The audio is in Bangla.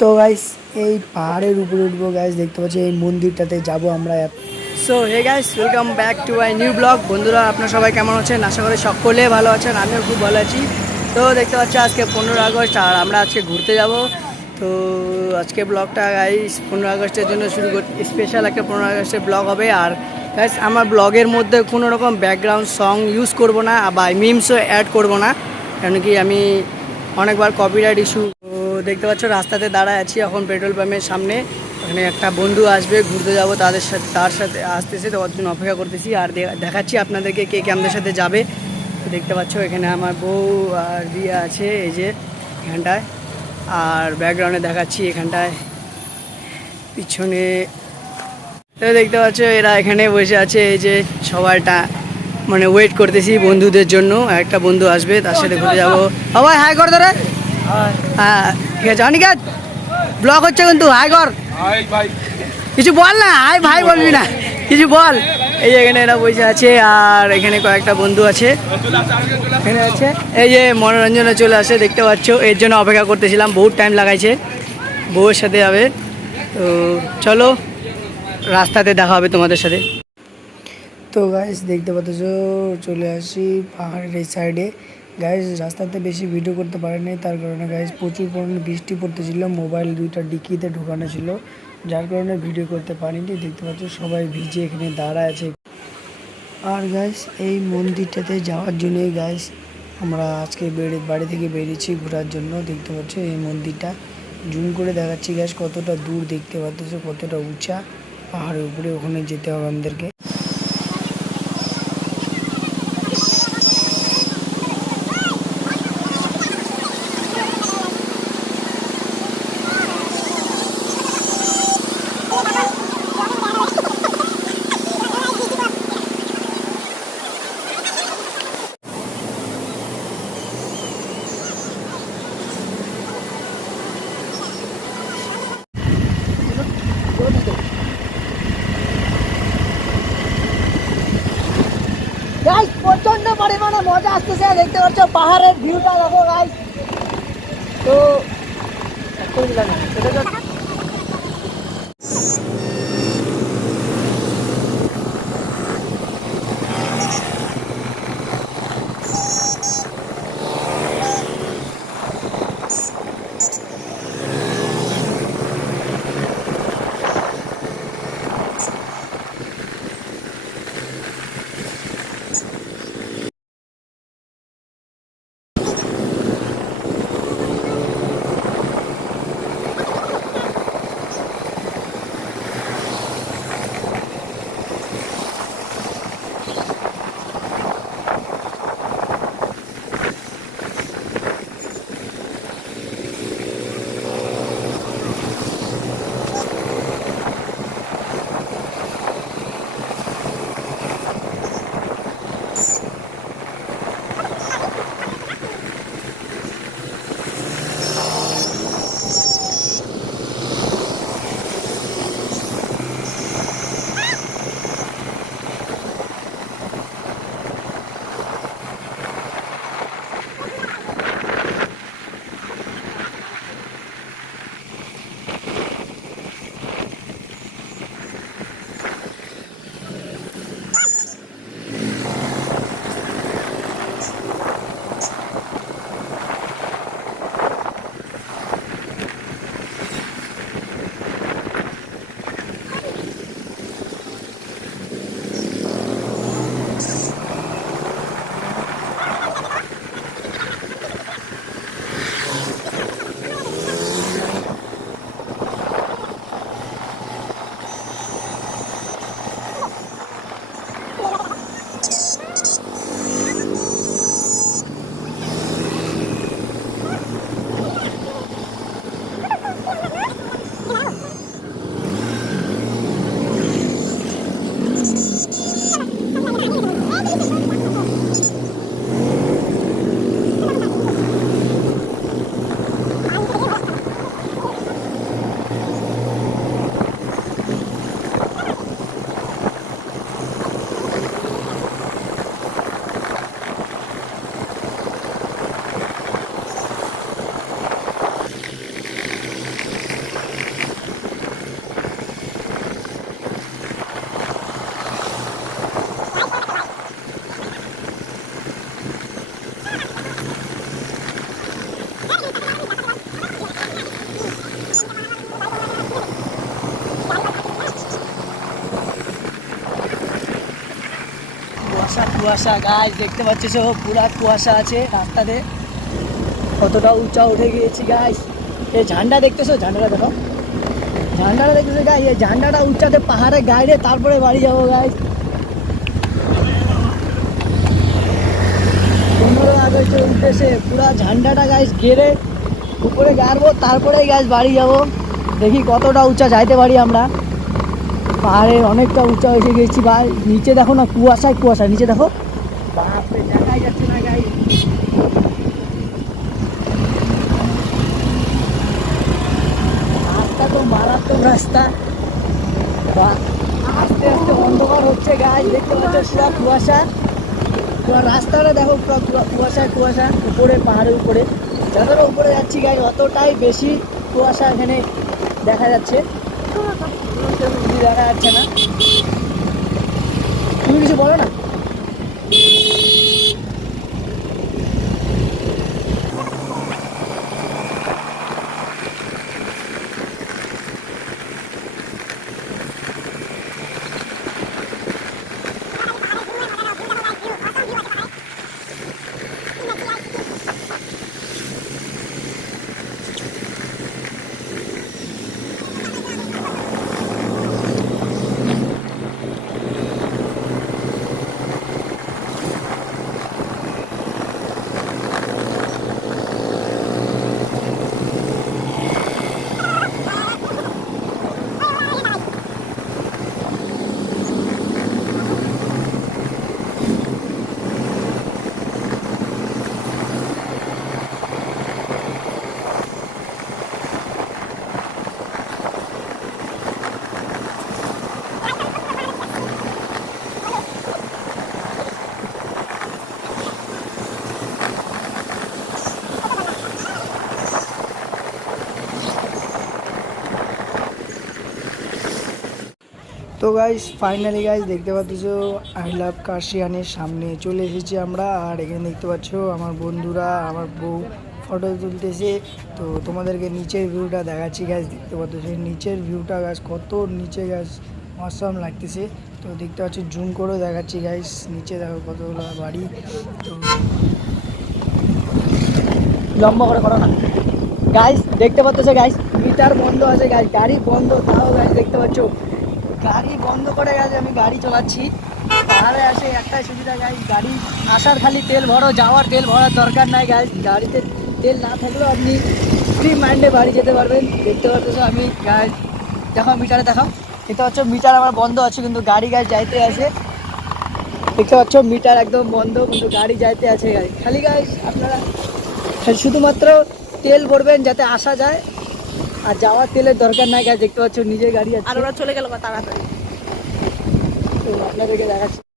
তো গাইস এই পাহাড়ের উপরে উঠবো গাইস, দেখতে পাচ্ছি এই মন্দিরটাতে যাব আমরা। So hey guys, welcome back to my new blog. বন্ধুরা, আপনারা সবাই কেমন আছেন? আশা করি সকলে ভালো আছেন, আমিও খুব ভালো আছি। তো দেখতে পাচ্ছি আজকে 15 আগস্ট, আর আমরা আজকে ঘুরতে যাব। তো আজকে ব্লগটা গাইস 15 আগস্টের জন্য শুরু করতে, স্পেশাল একটা 15 আগস্টের ব্লগ হবে। আর গাইস আমার ব্লগের মধ্যে কোনো রকম ব্যাকগ্রাউন্ড সং ইউজ করব না বা মিমসও অ্যাড করব না, কারণ কি আমি অনেকবার কপিরাইট ইস্যু। তো দেখতে পাচ্ছ রাস্তাতে দাঁড়ায় আছি এখন পেট্রোল পাম্পের সামনে। ওখানে একটা বন্ধু আসবে, ঘুরতে যাব তার সাথে আসতেছে, তো ওর জন্য অপেক্ষা করতেছি। আর দেখাচ্ছি আপনাদেরকে কে কে আমাদের সাথে যাবে। তো দেখতে পাচ্ছ এখানে আমার বউ আর রিয়া আছে এই যে এখানটায়। আর ব্যাকগ্রাউন্ডে দেখাচ্ছি এখানটায় পিছনে। তো দেখতে পাচ্ছ এরা এখানে বসে আছে, এই যে সবাইটা মানে ওয়েট করতেছি বন্ধুদের জন্য। একটা বন্ধু আসবে, তার সাথে ঘুরে যাবো। সবাই হাই কর ধরে। হ্যাঁ ঠিক আছে, অনিকাজ ব্লগ হচ্ছে কিন্তু হাই কর, কিছু বল না, হাই ভাই বলবি না, কিছু বল। এই যে এখানে এরা বসে আছে, আর এখানে কয়েকটা বন্ধু আছে এখানে আছে। এই যে মনোরঞ্জনে চলে আসে, দেখতে পাচ্ছ এর জন্য অপেক্ষা করতেছিলাম, বহুত টাইম লাগাইছে। বউয়ের সাথে যাবে, তো চলো রাস্তাতে দেখা হবে তোমাদের সাথে। তো গাইস দেখতে পাচ্ছ চলে আসি পাহাড়ের এই সাইডে। গাইস রাস্তাতে বেশি ভিডিও করতে পারিনি, তার কারণে গাইস প্রচুর পরিমাণে বৃষ্টি পড়তেছিল, মোবাইল দুইটা ডিকিতে ঢোকানো ছিল, যার কারণে ভিডিও করতে পারিনি। দেখতে পাচ্ছ সবাই ভিজে এখানে দাঁড়ায় আছে। আর গাইস এই মন্দিরটাতে যাওয়ার জন্যই গাইস আমরা আজকে বাড়ি থেকে বেরিয়েছি ঘোরার জন্য। দেখতে পাচ্ছ এই মন্দিরটা জুম করে দেখাচ্ছি গাইস, কতটা দূর দেখতে পাচ্ছ, কতটা উঁচা পাহাড়ের উপরে, ওখানে যেতে হবে আমাদেরকে। গাইস প্রচন্ড পরিমাণে মজা আসতেছে, দেখতে পাচ্ছ পাহাড়ের ভিউটা দেখো গাইস। তো কুয়াশা গাছ দেখতে পাচ্ছিস, পুরা কুয়াশা আছে রাস্তাতে, কতটা উঁচা উঠে গিয়েছি গাইস। এই ঝান্ডা দেখতেছো, ঝান্ডাটা দেখো, ঝান্ডাটা দেখতেছো গাইস, এই ঝান্ডাটা উঁচাতে পাহাড়ে গাইরে তারপরে বাড়ি যাবো গাইস। 15 আগস্টের উদ্দেশ্যে পুরা ঝান্ডাটা গাইস গেড়ে উপরে গাড়বো, তারপরেই গাইস বাড়ি যাব। দেখি কতটা উঁচা যাইতে পারি আমরা। পাহাড়ের অনেকটা উঁচা এসে গেছি ভাই, নিচে দেখো না কুয়াশায় কুয়াশা, নিচে দেখো, বাপরে দেখাই যাচ্ছে না গাইস। রাস্তা তো মারাত্মক রাস্তা, আস্তে আস্তে অন্ধকার হচ্ছে গাইস, দেখতে পাচ্ছ পুরা কুয়াশা, পুরো রাস্তাটা দেখো পুরো কুয়াশায় কুয়াশা, উপরে পাহাড়ের উপরে যতটা উপরে যাচ্ছি গাইস অতটাই বেশি কুয়াশা এখানে দেখা যাচ্ছে, দেখা যাচ্ছে না। তুমি কিছু বলো না। তো গাইস ফাইনালি গাইস দেখতে পাচ্ছ আই লাভ কাশিয়ানের সামনে চলে এসেছি আমরা। আর এখানে দেখতে পাচ্ছ আমার বন্ধুরা, আমার বউ ফটো তুলতেছে। তো তোমাদেরকে নিচের ভিউটা দেখাচ্ছি গাইস, দেখতে পাচ্ছ নিচের ভিউটা গাছ কত নিচে গাছ অসাম লাগতেছে। তো দেখতে পাচ্ছ জুম করেও দেখাচ্ছি গাইস, নিচে দেখো কতগুলো বাড়ি। তো লম্বা করে করো না গাইস, দেখতে পাচ্ছ গাইস মিটার বন্ধ আছে গাইস, গাড়ি বন্ধ, তাও গাইস দেখতে পাচ্ছ গাড়ি বন্ধ করে গেছে, আমি গাড়ি চালাচ্ছি। পাহাড়ে আসে একটাই সুবিধা গাইস, গাড়ি আসার খালি তেল ভরো, যাওয়ার তেল ভরার দরকার নাই গাইস। গাড়িতে তেল না থাকলেও আপনি ফ্রি মাইন্ডে বাড়ি যেতে পারবেন। দেখতে পাচ্ছ আমি গাইস, দেখো মিটারে দেখো, দেখতে পাচ্ছ মিটার আমার বন্ধ আছে কিন্তু গাড়ি গাইস যাইতে আছে। দেখতে পাচ্ছ মিটার একদম বন্ধ কিন্তু গাড়ি যাইতে আছে গাইস। খালি গাইস আপনারা শুধুমাত্র তেল ভরবেন যাতে আসা যায়, আর যাওয়ার তেলের দরকার নাই গাইস। দেখতে পাচ্ছ নিজের গাড়ি আছে, আর ওরা চলে গেল তাড়াতাড়ি। তো আপনাদেরকে দেখাচ্ছি।